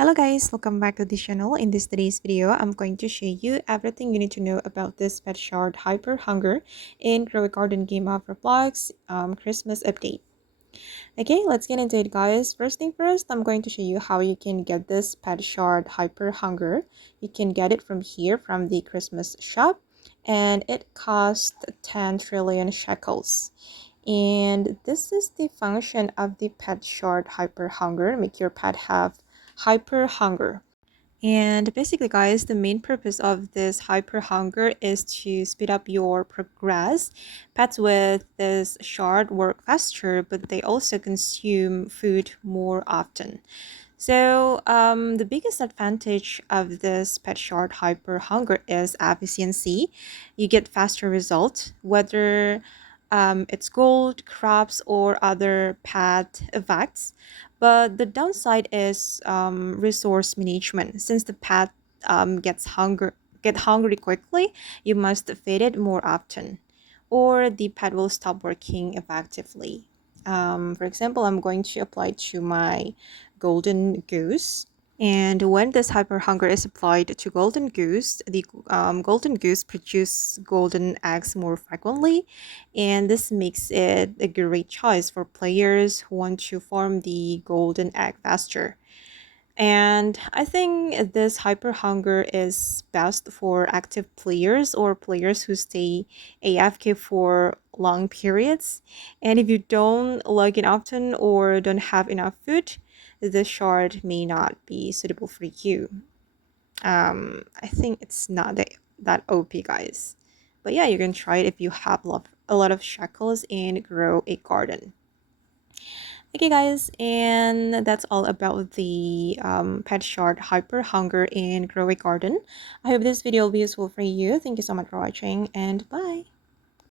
Hello guys, welcome back to the channel. In today's video, I'm going to show you everything you need to know about this pet shard hyper hunger in Grow a Garden game of Roblox Christmas update. Okay, let's get into it guys. First thing first, I'm going to show you how you can get this pet shard hyper hunger. You can get it from here from the Christmas shop and it costs 10 trillion shekels. And this is the function of the pet shard hyper hunger. Make your pet have hyper hunger. And basically, guys, the main purpose of this hyper hunger is to speed up your progress. Pets with this shard work faster, but they also consume food more often. So, the biggest advantage of this pet shard hyper hunger is efficiency. You get faster results, whether it's gold, crops, or other pet effects. But the downside is resource management. Since the pet get hungry quickly, you must feed it more often, or the pet will stop working effectively. For example, I'm going to apply to my golden goose. And when this hyper hunger is applied to golden goose, the golden goose produce golden eggs more frequently, and this makes it a great choice for players who want to farm the golden egg faster. And I think this hyper hunger is best for active players or players who stay AFK for long periods. And if you don't log in often or don't have enough food, this shard may not be suitable for you. I think it's not that OP, guys. But yeah, you can try it if you have a lot of shekels and grow a garden. Okay, guys, and that's all about the pet shard hyper hunger in Grow a Garden. I hope this video will be useful for you. Thank you so much for watching, and bye.